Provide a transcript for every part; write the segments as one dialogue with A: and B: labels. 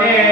A: Yeah.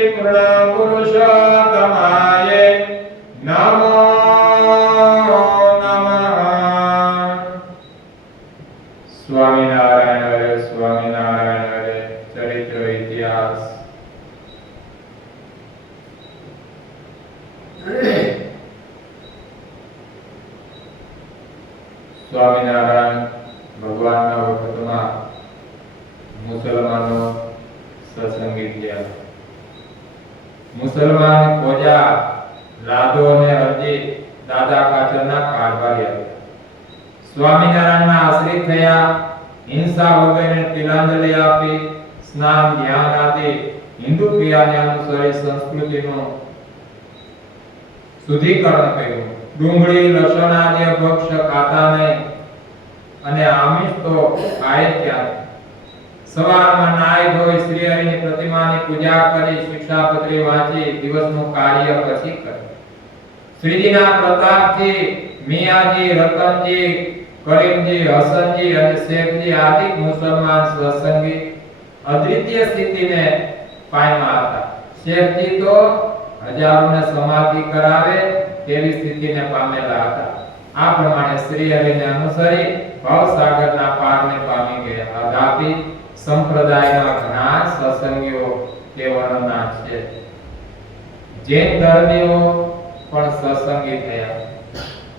A: તારીણે Shri પૂર્ણ પુરુષોત્તમાય નમો નમઃ સ્વામિનારાયણ હરે સ્વામિનારાયણ હરે ચરિત્ર ઇતિહાસ સ્વામિનારાયણ ભગવાનના વખતમાં મુસલમાનો સત્સંગી થયા મુસલમાન ખોજા રાધો અને અરજી દાદા કાચરના કારભારી હતા. સ્વામિનારાયણના આશ્રિત થયા, હિંસા વગેરે તિલાંજલિ આપી, સ્નાન, ધ્યાન આદિ હિન્દુ ક્રિયાને અનુસરી સંસ્કૃતિનું શુદ્ધિકરણ કર્યું. ડુંગળી, લસણ આદિ ભક્ષ ખાતા નહીં. અને આમિષ તો ખાય ક્યાં સવારમાં નાઈ ધોઈ શ્રી હરિની પ્રતિમાની પૂજા કરી શિક્ષાપત્રી વાંચી દિવસનું કાર્ય પછી કરે. શ્રીજીના પ્રતાપથી મિયાજી, રતનજી, કરીમજી, હસનજી અને શેખજી આદિ મુસલમાન સત્સંગી અદ્વિતીય સ્થિતિને પામ્યા હતા. શેખજી તો હજારોને સમાધિ કરાવે તેવી સ્થિતિને પામેલા હતા. આ પ્રમાણે શ્રી હરિને અનુસરી ભવસાગરના પારને પામી ગયા. આદાપી સંપ્રદાયના ઘણા સત્સંગીઓ તે છે. જૈન ધર્મીઓ પણ સત્સંગી થયા.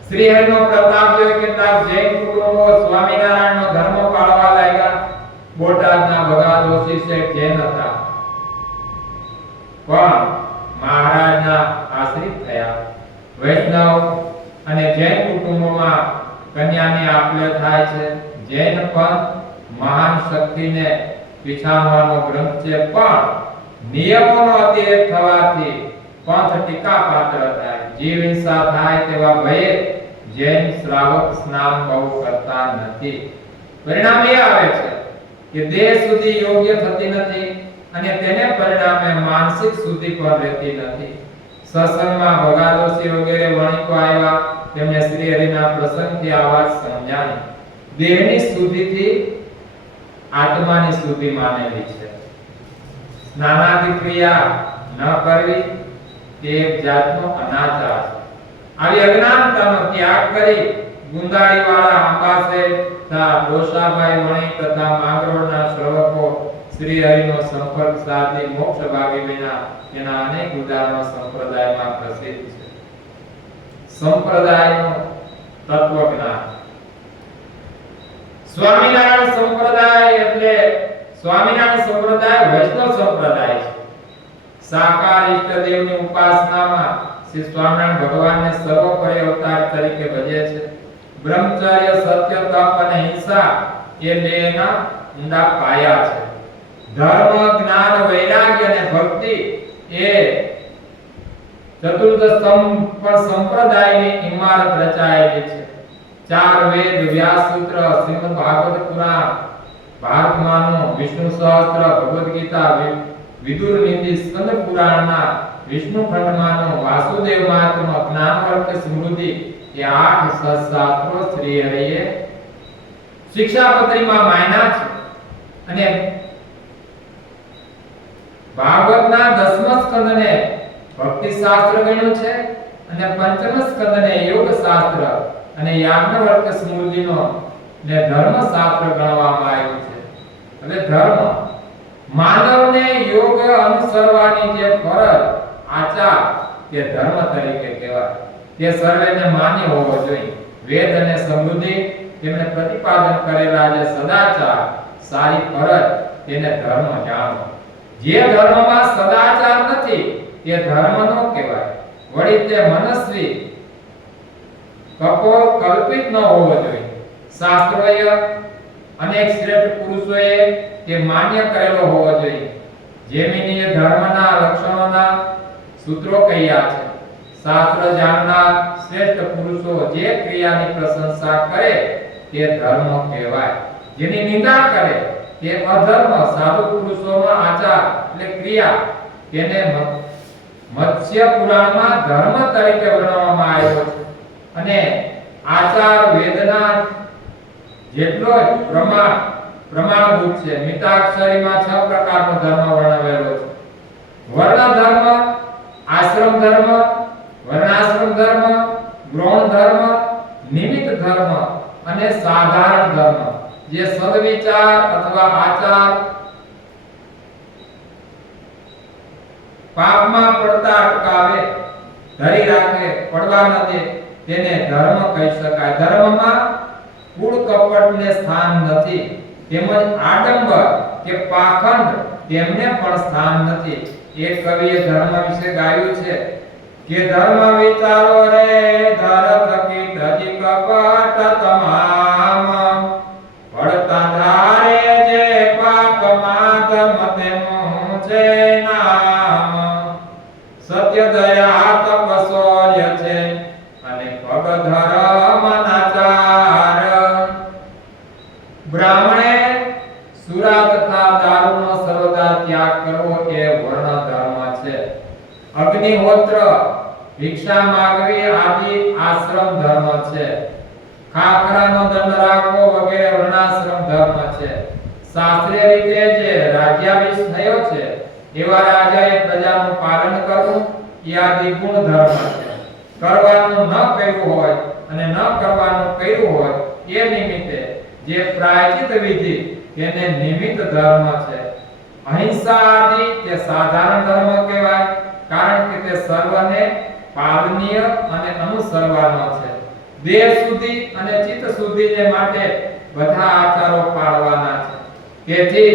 A: શ્રી હરિનો પ્રતાપ જોઈ કેટલાક જૈન કુટુંબો સ્વામિનારાયણનો ધર્મ પાળવા લાગ્યા. બોટાદના ભગાદોશી શેઠ જૈન હતા. પણ મહારાજના આશ્રિત થયા. વૈષ્ણવ અને જૈન કુટુંબોમાં કન્યાની આપલે થાય છે. જૈન પંથ મહાન શક્તિને પીછાણવાનો ગ્રંથ છે, પણ નિયમોનો અતિરેક થવાથી પંથ ટીકા પાત્ર થાય. જીવ હિંસા થાય તેવા ભયે જૈન શ્રાવક સ્નાન બહુ કરતા નથી. પરિણામ એ આવે છે કે દેહ સુધી યોગ્ય થતી નથી અને તેને પરિણામે માનસિક શુદ્ધિ પણ રહેતી નથી. સત્સંગમાં ભગાદોશી વગેરે વણિકો આવ્યા તેમને શ્રી હરિના પ્રસંગથી આ વાત સમજાણી દેહની શુદ્ધિથી આત્માની સ્તુતિ માનેલી છે. સ્નાનાદિ ક્રિયા ન કરવી તે એક જાતનો અનાચાર આવી અજ્ઞાનતાનો ત્યાગ કરી ગુંદાળી વાળા આંબાસે તથા ડોસાભાઈ વણી તથા માંગરોળના શ્રવકો શ્રી હરિનો સંપર્ક સાથે મોક્ષ ભાગી વિના એના અનેક ઉદાહરણો સંપ્રદાયમાં પ્રસિદ્ધ છે. સંપ્રદાયનું તત્વજ્ઞાન. સ્વામિનારાયણ સ્વામિનારાયણ સંપ્રદાય વૈષ્ણવ સંપ્રદાય છે. સાકાર ઈષ્ટદેવની ઉપાસનામાં શ્રી સ્વામિનારાયણ ભગવાનને સર્વોપરી અવતાર તરીકે ભજે છે. બ્રહ્મચર્ય, સત્ય, તપ અને હિંસા એ બેના ઊંડા પાયા છે. ધર્મ, જ્ઞાન, વૈરાગ્ય અને ભક્તિ એ ચતુર્થ સ્તંભ પર સંપ્રદાયની ઇમારત રચાયેલી છે. ચાર વેદ વ્યાસ સૂત્ર શ્રીમદ ભાગવત પુરાણ ભારતમાનું વિષ્ણુ સહસ્ત્ર, ભગવદ ગીતા વિદુર નીતિ, સ્કંદ પુરાણના વિષ્ણુ ખંડમાંનું વાસુદેવ મહાત્મ જ્ઞાનવર્ત સ્મૃતિ એ આઠ સહસ્ત્રો શ્રી હરિએ શિક્ષાપત્રીમાં માયના છે. અને ભાગવતના દસમ સ્કંદને ભક્તિ શાસ્ત્ર ગણ્યું છે અને પંચમ સ્કંદને યોગ શાસ્ત્ર અને યાજ્ઞવલ્ક સ્મૃતિનો ને ધર્મ શાસ્ત્ર ગણવામાં આવ્યું છે. એટલે ધર્મ. માનવને યોગ અનુસરવાની જે ફરજ, આચાર કે ધર્મ તરીકે કહેવાય. તે સર્વેને માન્ય હોવો જોઈએ. વેદ અને સમૃદ્ધિ તેમણે પ્રતિપાદન કરેલા જે સદાચાર, સારી ફરજ, તેને ધર્મ જાણો. જે ધર્મમાં સદાચાર નથી, તે ધર્મ નો કહેવાય. વળી તે મનસ્વી કપો કલ્પિત ન હોવો જોઈએ. શાસ્ત્રોએ અનેક શ્રેષ્ઠ પુરુષોએ તે માન્ય કરેલો હોવો જોઈએ. જેમિનીએ ધર્મના લક્ષણોના સૂત્રો કહ્યા છે. શાસ્ત્ર જાણનાર શ્રેષ્ઠ પુરુષો જે ક્રિયાની પ્રશંસા કરે તે ધર્મ કહેવાય. જેની નિંદા કરે તે અધર્મ સાધુ પુરુષોમાં આચાર એટલે ક્રિયા તેને મત્સ્ય પુરાણમાં ધર્મ તરીકે વર્ણવવામાં આવ્યો છે. અને આચાર વેદના જેટલો જ પ્રમાણ, પ્રમાણભૂત છે. મિતાક્ષરીમાં છ પ્રકારનો ધર્મ વર્ણવેલો છે. વર્ણ ધર્મ આશ્રમ ધર્મ, વર્ણાશ્રમ ધર્મ ગૌણ ધર્મ, નિમિત્ત ધર્મ અને સાધારણ ધર્મ. જે સદવિચાર અથવા આચાર પાપમાં પડતા અટકાવે, ધરી રાખે, પડવા ન દે, તેને ધર્મ કહી શકાય. ધર્મમાં કૂડ કપટને સ્થાન નથી. તેમજ આડંબર કે પાખંડ તેમને પણ સ્થાન નથી. એક કવિએ ધર્મ વિશે ગાયું છે કે ધર્મ વિચારો રે, ધર થકી ધજી કપટ તમામ. પડતા ધારે જે પાપમાં ધર્મ તે છે નામ. સત્ય દયા તપ છે અને પગ અગ્નિહોત્ર ભિક્ષા માગવી આદિ આશ્રમ ધર્મ છે. ખાખરાનો દંડ રાખવો વગેરે વર્ણાશ્રમ ધર્મ છે. શાસ્ત્રીય રીતે જે રાજ્યાભિષ થયો છે, એવા રાજાએ પ્રજાનું પાલન કરવું એ આદિ ગુણ ધર્મ છે. કરવાનું ન કર્યું હોય અને ન કરવાનું કર્યું હોય એ નિમિત્તે જે પ્રાયચિત વિધિ એને નિમિત્ત ધર્મ છે. અહિંસા આદિ તે સાધારણ ધર્મ કહેવાય? કારણ કે તે સર્વને પાવનીય અને અનુસરવાનો છે. દેહ શુદ્ધિ અને ચિત્ત શુદ્ધિને માટે બધા આચારો પાળવાના છે. તેથી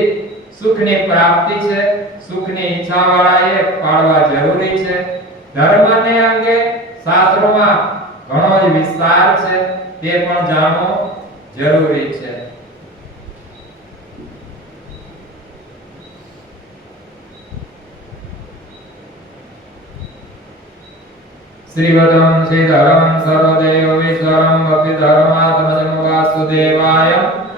A: સુખની પ્રાપ્તિ છે, સુખની ઈચ્છાવાળાએ પાળવા જરૂરી છે. ધર્મને અંગે શાસ્ત્રોમાં ઘણો જ વિસ્તાર છે, તે પણ જાણવો જરૂરી છે. श्रीवदं श्रीधरं सर्वदेवविश्वरं भक्तिधरमात्मजं वासुदेवाय